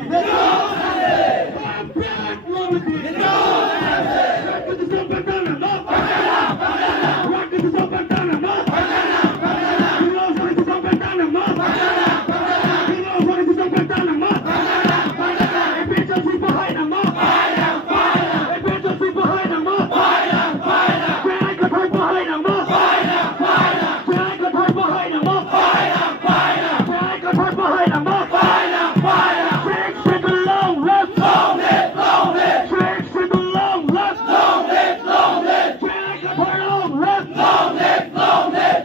quality. Back quality. Rock is the banana. Rock is the banana. You know what is the banana? You know what is the banana? If it's just behind them, if it's just behind them, drag the part behind them, drag the part behind them, drag the part behind them. Tricks to the long left, tricks to the long left, drag the part long left,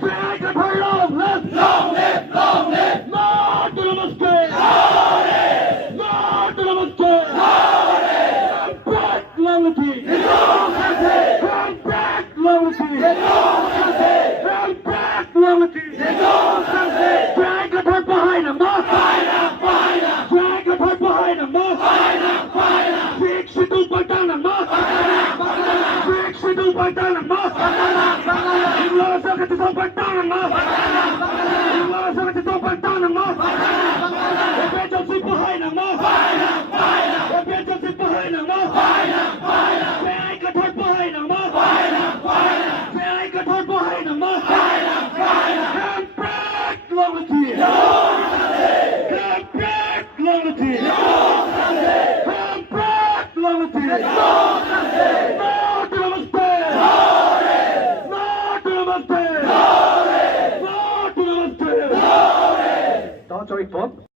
drag the part long left. No to the mistake, no to the mistake. Back quality, back quality, back quality. Drag the part behind them, drag the part behind them. Fix it to banana, fix it to banana. You want to get to some banana, you want to get to some banana. If it's just behind them, if it's just behind them, drag the part behind them, drag the part behind them. And back quality, and back quality, and back quality. No to the mistake, no to the mistake, no to the mistake. Don't join, Bob.